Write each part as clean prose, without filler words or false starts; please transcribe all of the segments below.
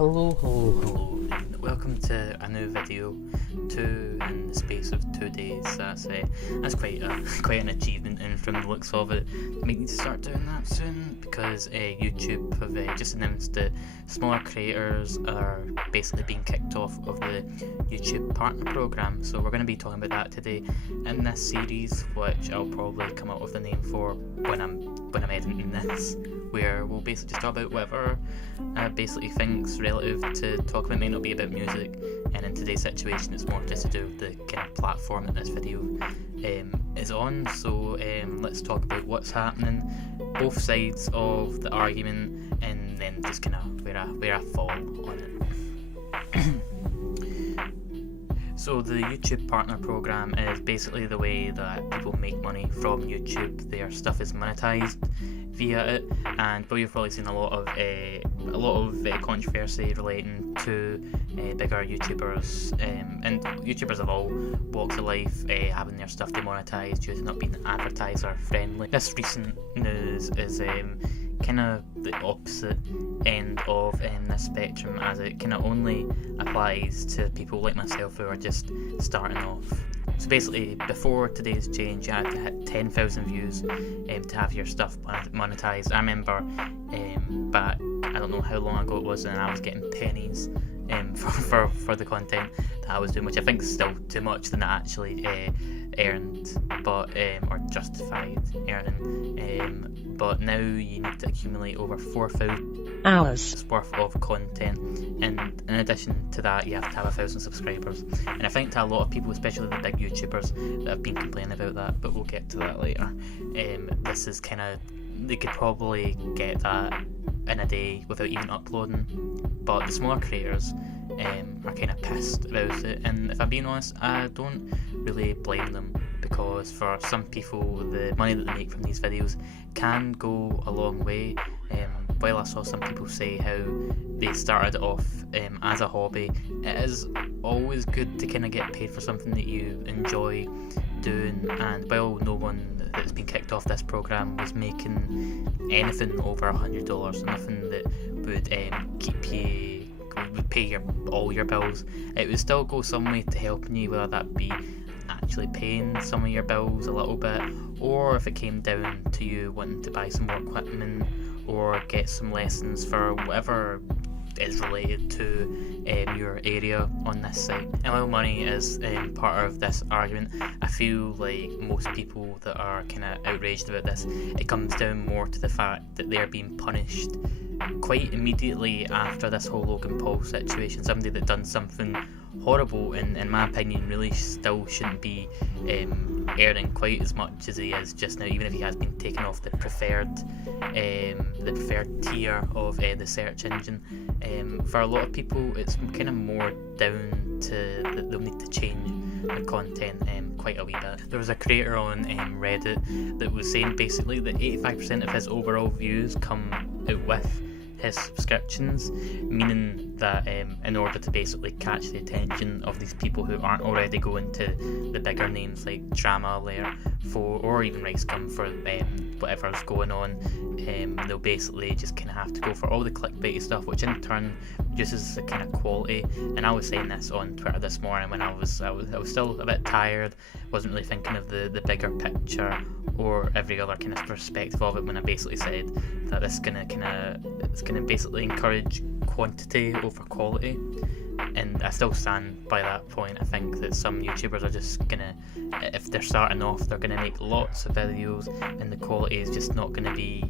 Hello, and welcome to a new video, two in the space of 2 days. That's quite an achievement, and from the looks of it, I might need to start doing that soon because YouTube have just announced that smaller creators are basically being kicked off of the YouTube Partner Program. So we're going to be talking about that today in this series, which I'll probably come up with a name for when I'm editing this, where we'll basically just talk about whatever basically things relative to talk about. Might not be about music, and in today's situation it's more just to do with the kind of platform that this video is on. So let's talk about what's happening, both sides of the argument, and then just kind of where I fall on it. So the YouTube Partner Program is basically the way that people make money from YouTube. Their stuff is monetized via it, and you've probably seen a lot of controversy relating to bigger YouTubers and YouTubers of all walks of life having their stuff demonetized due to not being advertiser friendly. This recent news is kind of the opposite end of this spectrum, as it kind of only applies to people like myself who are just starting off. So basically, before today's change, you had to hit 10,000 views to have your stuff monetized. I remember back, I don't know how long ago it was, and I was getting pennies for the content that I was doing, which I think is still too much than I actually earned, but or justified earning. But now you need to accumulate over 4,000 hours worth of content, and in addition to that you have to have 1,000 subscribers. And I think to a lot of people, especially the big YouTubers, that have been complaining about that, but we'll get to that later, this is kind of, they could probably get that in a day without even uploading, but the smaller creators are kind of pissed about it. And if I'm being honest, I don't really blame them, because for some people the money that they make from these videos can go a long way. While I saw some people say how they started off as a hobby, it is always good to kind of get paid for something that you enjoy doing. And while no one that's been kicked off this program was making anything over $100, nothing that would pay all your bills, it would still go some way to helping you, whether that be actually paying some of your bills a little bit, or if it came down to you wanting to buy some more equipment or get some lessons for whatever is related to your area on this site. And while money is part of this argument, I feel like most people that are kind of outraged about this, it comes down more to the fact that they're being punished quite immediately after this whole Logan Paul situation. Somebody that done something horrible, and in my opinion really still shouldn't be earning quite as much as he is just now, even if he has been taken off the preferred tier of the search engine. For a lot of people it's kind of more down to that they'll need to change their content quite a wee bit. There was a creator on Reddit that was saying basically that 85% of his overall views come out with his subscriptions, meaning that in order to basically catch the attention of these people who aren't already going to the bigger names like Drama Alert or even Ricegum for whatever's going on, they'll basically just kind of have to go for all the clickbaity stuff, which in turn reduces the kind of quality. And I was saying this on Twitter this morning when I was still a bit tired, wasn't really thinking of the bigger picture or every other kind of perspective of it, when I basically said that it's gonna basically encourage quantity over quality. And I still stand by that point. I think that some YouTubers are just gonna, if they're starting off, they're gonna make lots of videos and the quality is just not gonna be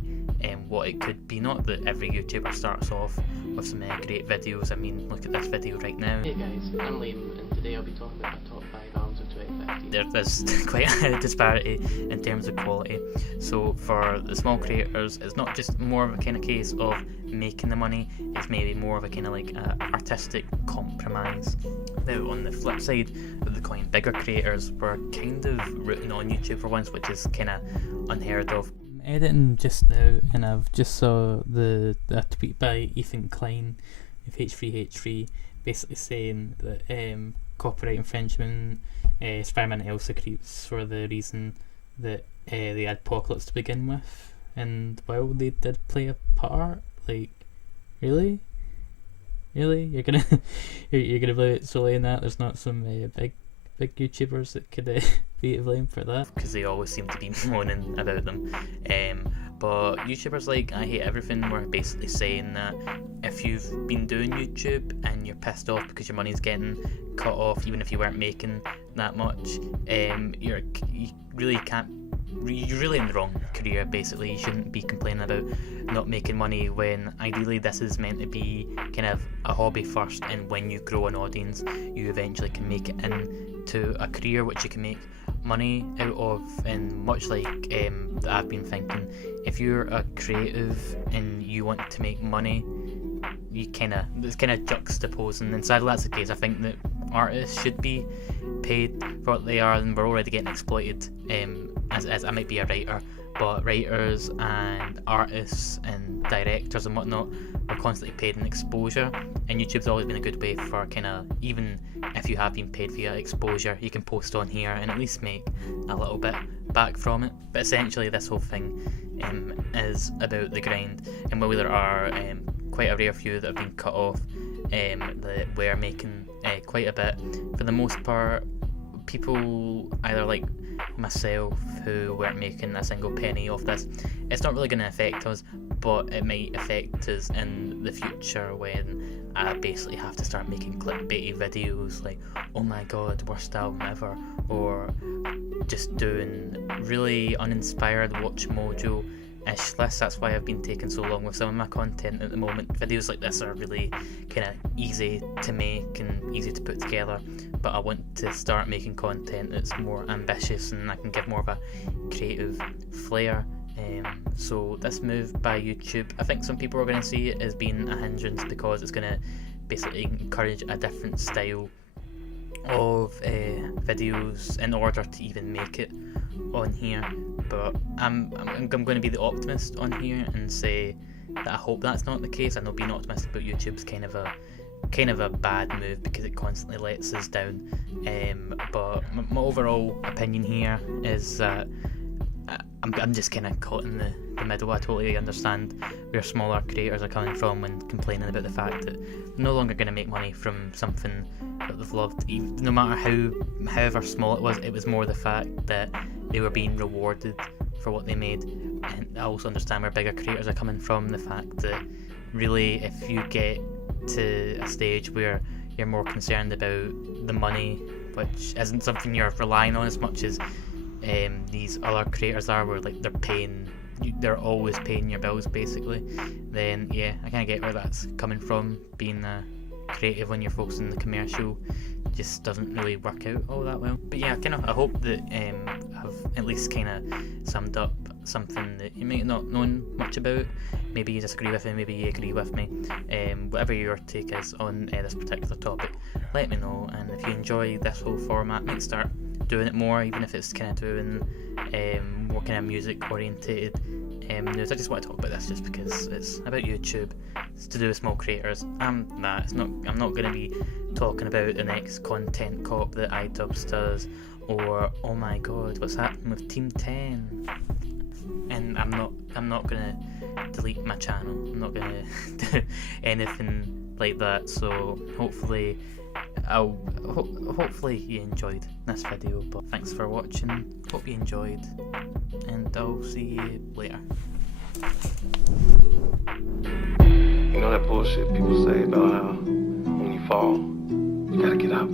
what it could be. Not that every YouTuber starts off with some great videos. I mean, look at this video right now. Hey guys, I'm Liam, and today I'll be talking about my top 5 albums of 2015. There's quite a disparity in terms of quality. So for the small creators, it's not just more of a kind of case of making the money, it's maybe more of a kind of like artistic compromise. Now on the flip side of the coin, bigger creators were kind of rooting on YouTube for once, which is kind of unheard of. I'm editing just now, and I've just saw a tweet by Ethan Klein of H3H3 basically saying that copyright infringement, experimental secrets for the reason that they had Apocalypse to begin with, and while they did play a part, like, really? Really? You're gonna you're gonna blame it solely on that? There's not some big YouTubers that could be to blame for that? Because they always seem to be moaning about them. But YouTubers like I Hate Everything were basically saying that if you've been doing YouTube and you're pissed off because your money's getting cut off, even if you weren't making that much, you really can't. You're really in the wrong career. Basically, you shouldn't be complaining about not making money when ideally this is meant to be kind of a hobby first, and when you grow an audience you eventually can make it into a career which you can make money out of. And much like I've been thinking, if you're a creative and you want to make money, it's kind of juxtaposing, and sadly that's the case. I think that artists should be paid for what they are, and we're already getting exploited. As I might be a writer, but writers and artists and directors and whatnot are constantly paid in exposure, and YouTube's always been a good way for kind of, even if you have been paid via exposure, you can post on here and at least make a little bit back from it. But essentially this whole thing is about the grind, and while there are quite a rare few that have been cut off that were making quite a bit, for the most part people either like myself who weren't making a single penny off this, it's not really going to affect us, but it might affect us in the future when I basically have to start making clickbaity videos like, oh my god, worst album ever, or just doing really uninspired watch mojo ish lists. That's why I've been taking so long with some of my content at the moment. Videos like this are really kind of easy to make and easy to put together, but I want to start making content that's more ambitious and I can give more of a creative flair. So this move by YouTube, I think some people are going to see it as being a hindrance because it's going to basically encourage a different style of videos in order to even make it on here. But I'm going to be the optimist on here and say that I hope that's not the case. I know being optimistic about YouTube's kind of a bad move because it constantly lets us down. But my overall opinion here is that I'm just kind of caught in the middle. I totally understand where smaller creators are coming from when complaining about the fact that they're no longer going to make money from something that they've loved. No matter however small it was more the fact that they were being rewarded for what they made. And I also understand where bigger creators are coming from, the fact that really if you get to a stage where you're more concerned about the money, which isn't something you're relying on as much as these other creators are, where like they're always paying your bills basically, then yeah, I kind of get where that's coming from. Being creative when you're focusing on the commercial just doesn't really work out all that well. But yeah, I hope that I've at least kind of summed up something that you might not know much about. Maybe you disagree with me, maybe you agree with me. Whatever your take is on this particular topic, let me know. And if you enjoy this whole format, might start doing it more, even if it's kind of doing more kind of music orientated news. I just want to talk about this just because it's about YouTube. It's to do with small creators. I'm not going to be talking about the next content cop that iDubbbz does, or oh my god, what's happening with Team 10. And I'm not going to delete my channel. I'm not going to do anything like that. So hopefully you enjoyed this video. But thanks for watching. Hope you enjoyed, and I'll see you later. You know that bullshit people say about how when you fall, you gotta get up.